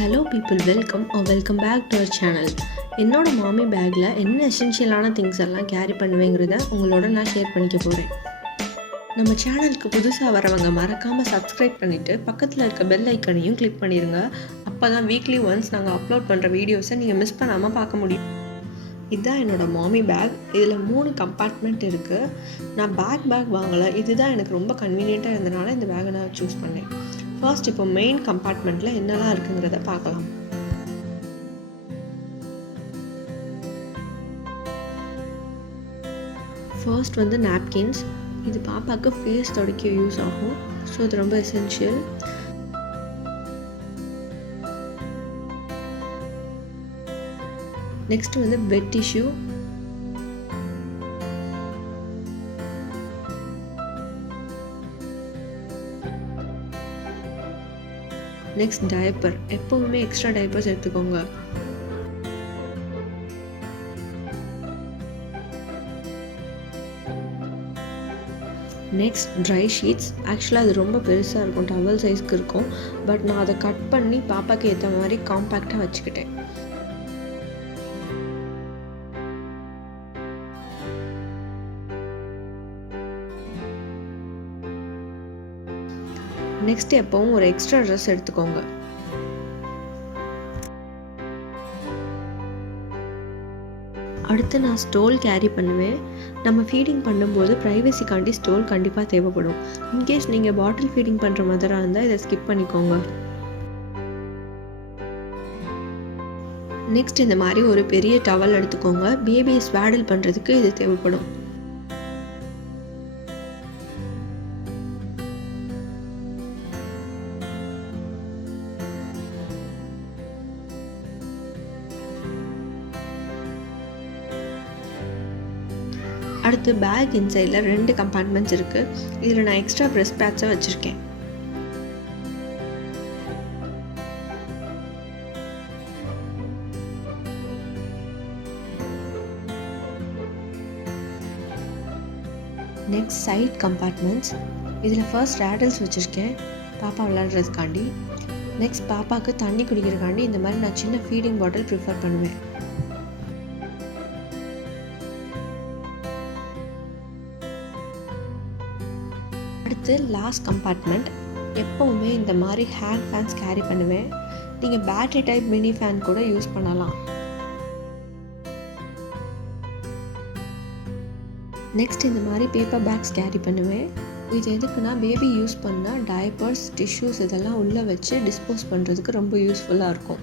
Hello people, welcome back to our channel. என்னோட மாமி பேக்கில் என்ன எசென்ஷியலான திங்ஸ் எல்லாம் கேரி பண்ணுவேங்கிறத உங்களோட நான் ஷேர் பண்ணிக்க போகிறேன். நம்ம சேனலுக்கு புதுசாக வரவங்க மறக்காமல் சப்ஸ்கிரைப் பண்ணிவிட்டு பக்கத்தில் இருக்க பெல் ஐக்கனையும் கிளிக் பண்ணிடுங்க. அப்போ தான் வீக்லி ஒன்ஸ் நாங்கள் அப்லோட் பண்ணுற வீடியோஸை நீங்கள் மிஸ் பண்ணாமல் பார்க்க முடியும். இதுதான் என்னோடய மாமி பேக். இதில் 3 கம்பார்ட்மெண்ட் இருக்குது. நான் பேக் வாங்கலை, இதுதான் எனக்கு ரொம்ப கன்வீனியண்ட்டாக இருந்தனால இந்த பேக்கை நான் சூஸ் பண்ணேன். ஃபர்ஸ்ட் இப்போ மெயின் கம்பார்ட்மெண்ட்டில் என்னெல்லாம் இருக்குங்கிறத பார்க்கலாம். ஃபர்ஸ்ட் வந்து நாப்கின்ஸ். இது பாப்பாவுக்கு ஃபேஸ் துடைக்க யூஸ் ஆகும், ஸோ இது ரொம்ப எசென்ஷியல். நெக்ஸ்ட் வந்து பெட் டிஷ்யூ. Next diaper. எப்போவுமே எக்ஸ்ட்ரா டயப்பர்ஸ் எடுத்துக்கோங்க. Next try sheets. ஆக்சுவலாக அது ரொம்ப பெருசாக இருக்கும், டவல் சைஸ்க்கு இருக்கும். பட் நான் அதை கட் பண்ணி பாப்பாவுக்கு ஏற்ற மாதிரி காம்பேக்டாக வச்சுக்கிட்டேன். நெக்ஸ்ட் எப்பவும் ஒரு எக்ஸ்ட்ரா ட்ரெஸ் எடுத்துக்கோங்க. அடுத்து நான் ஸ்டோல் கேரி பண்ணுவேன். நம்ம ஃபீடிங் பண்ணும்போது ப்ரைவசிக்காண்டி ஸ்டோல் கண்டிப்பாக தேவைப்படும். இன்கேஸ் நீங்கள் பாட்டில் ஃபீடிங் பண்ணுற மாதிரியாக இருந்தால் இதை ஸ்கிப் பண்ணிக்கோங்க. நெக்ஸ்ட் இந்த மாதிரி ஒரு பெரிய டவல் எடுத்துக்கோங்க. பேபியை ஸ்வாடில் பண்ணுறதுக்கு இது தேவைப்படும். அடுத்து பேக் இன்சைடில் 2 கம்பார்ட்மெண்ட்ஸ் இருக்குது. இதில் நான் எக்ஸ்ட்ரா ப்ரெஸ் பேட்ஸை வச்சுருக்கேன். Next side compartments. இதில் ஃபர்ஸ்ட் ரேடல்ஸ் வச்சுருக்கேன், பாப்பா விளையாடுறதுக்காண்டி. நெக்ஸ்ட் பாப்பாவுக்கு தண்ணி குடிக்கிறதுக்காண்டி இந்த மாதிரி நான் சின்ன ஃபீடிங் பாட்டில் ப்ரிஃபர் பண்ணுவேன். அடுத்து லாஸ்ட் கம்பார்ட்மெண்ட். எப்போவுமே இந்த மாதிரி ஹேண்ட் ஃபேன்ஸ் கேரி பண்ணுவேன். நீங்கள் பேட்டரி டைப் மினி ஃபேன் கூட யூஸ் பண்ணலாம். நெக்ஸ்ட் இந்த மாதிரி பேப்பர் பேக்ஸ் கேரி பண்ணுவேன். இது எதுக்குன்னா பேபி யூஸ் பண்ணால் டயப்பர்ஸ், டிஷ்யூஸ் இதெல்லாம் உள்ளே வச்சு டிஸ்போஸ் பண்ணுறதுக்கு ரொம்ப யூஸ்ஃபுல்லாக இருக்கும்.